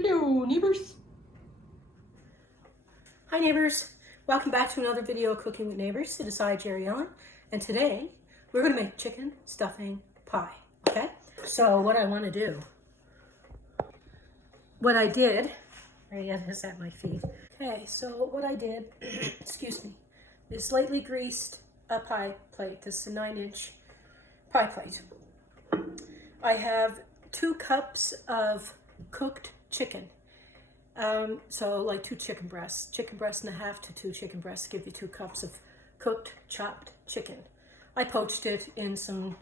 Hello neighbors. Hi neighbors, welcome back to another video of Cooking with Neighbors. It is I, Jerry Ellen, and today we're going to make chicken stuffing pie, okay? So what I want to do, what I did, Marianne is at my feet. Okay, so what I did, excuse me, is lightly greased a pie plate. This is a 9-inch pie plate. I have 2 cups of cooked chicken. So like 2 chicken breasts and a half to 2 chicken breasts give you 2 cups of cooked chopped chicken. I poached it in some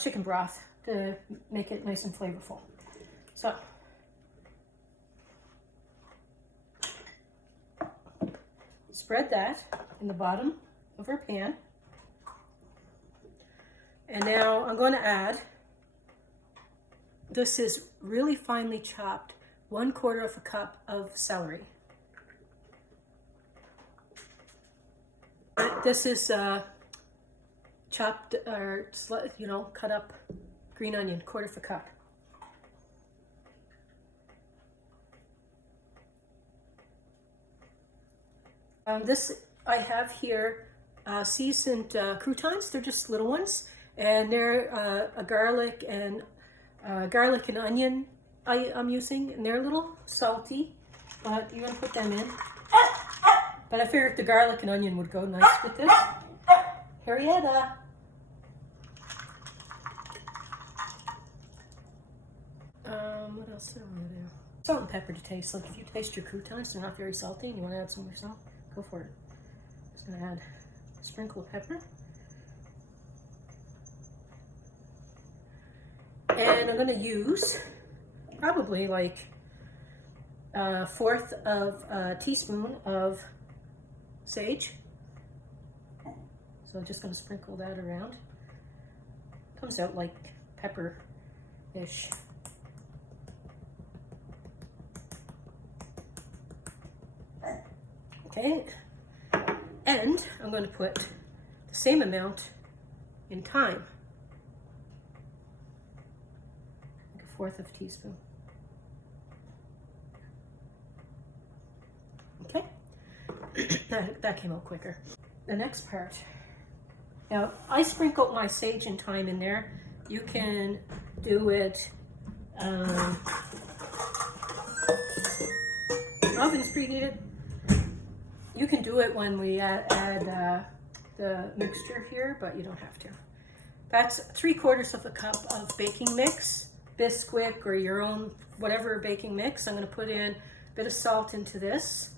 chicken broth to make it nice and flavorful. So spread that in the bottom of our pan. And now I'm going to add, this is really finely chopped, 1/4 of a cup of celery. This is chopped or cut up green onion, 1/4 of a cup. This I have here seasoned croutons. They're just little ones, and they're a garlic and onion I'm using, and they're a little salty, but you're gonna put them in. But I figured the garlic and onion would go nice with this. Harrietta. What else do I want to do? Salt and pepper to taste. Like if you taste your croutons, they're not very salty, and you want to add some more salt, go for it. Just gonna add a sprinkle of pepper. And I'm gonna use probably like 1/4 of a teaspoon of sage. So I'm just going to sprinkle that around. Comes out like pepper-ish. Okay, and I'm going to put the same amount in thyme. Like 1/4 of a teaspoon. Okay, that came out quicker. The next part. Now, I sprinkled my sage and thyme in there. You can do it, oven's preheated. You can do it when we add the mixture here, but you don't have to. That's 3/4 of a cup of baking mix, bisquick or your own, whatever baking mix. I'm gonna put in a bit of salt into this.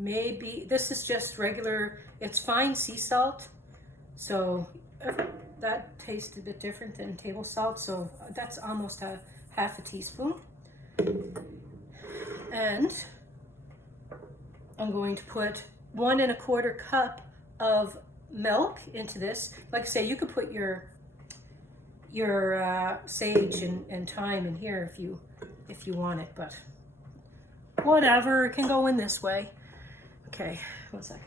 Maybe, this is just regular, it's fine sea salt. So that tastes a bit different than table salt. So that's almost a 1/2 teaspoon. And I'm going to put 1 1/4 cup of milk into this. Like I say, you could put your sage and thyme in here if you want it, but whatever, it can go in this way. Okay, 1 second.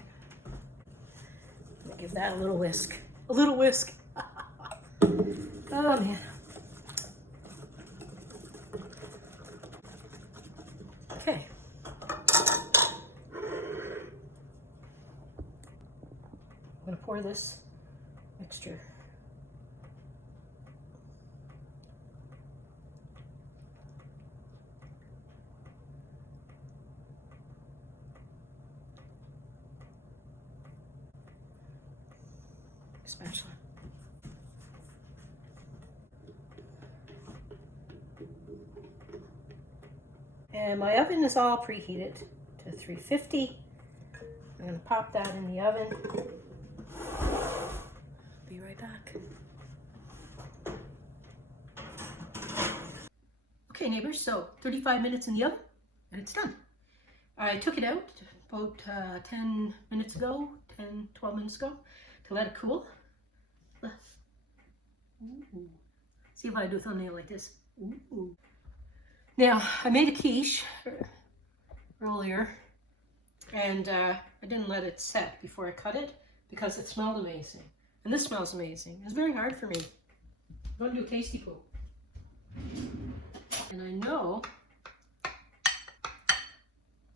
Let me give that a little whisk. A little whisk. Oh man. Okay. I'm going to pour this mixture. Spatula. And my oven is all preheated to 350. I'm going to pop that in the oven. Be right back. Okay neighbors, so 35 minutes in the oven and it's done. I took it out about 10 minutes ago, 12 minutes ago, to let it cool. Ooh. See if I do a thumbnail like this. Ooh. Now, I made a quiche earlier, and I didn't let it set before I cut it because it smelled amazing. And this smells amazing. It's very hard for me. I'm going to do a tasty poo. And I know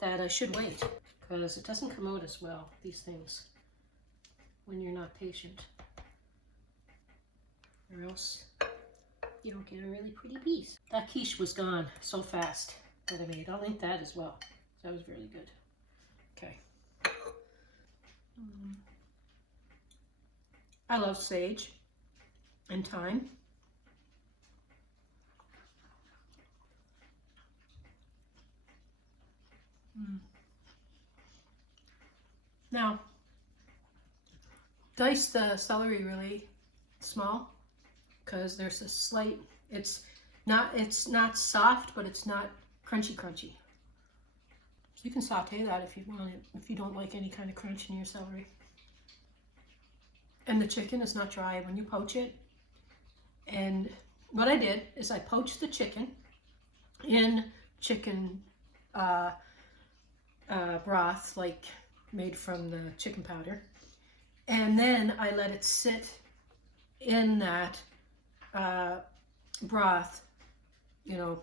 that I should wait because it doesn't come out as well, these things, when you're not patient. Or else you don't get a really pretty piece. That quiche was gone so fast that I made. I'll link that as well. That was really good. Okay. I love sage and thyme. Now, dice the celery really small because there's a slight, it's not soft, but it's not crunchy. So you can saute that if you want it, if you don't like any kind of crunch in your celery. And the chicken is not dry when you poach it. And what I did is I poached the chicken in chicken broth, like made from the chicken powder. And then I let it sit in that broth, you know,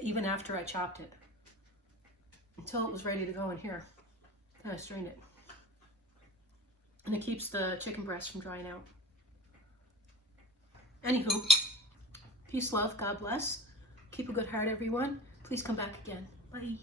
even after I chopped it, until it was ready to go in here. And I strained it. And it keeps the chicken breast from drying out. Anywho, peace, love, God bless. Keep a good heart, everyone. Please come back again. Bye.